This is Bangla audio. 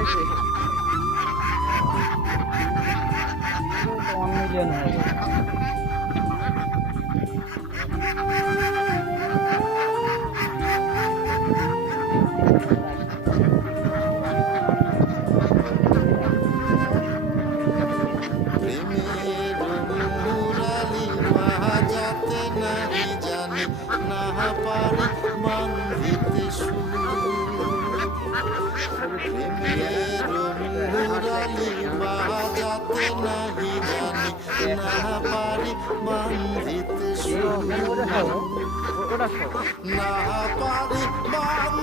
1 মিলিয়ন হয়ে গেছে। প্রেমের মুরালি বাজাতে নাহি জানি না পারি বান্ধিতে সুর। প্রেমের মুরালি বাজাতে নাহি জানি না পারি বান্ধিতে সুর। না পারি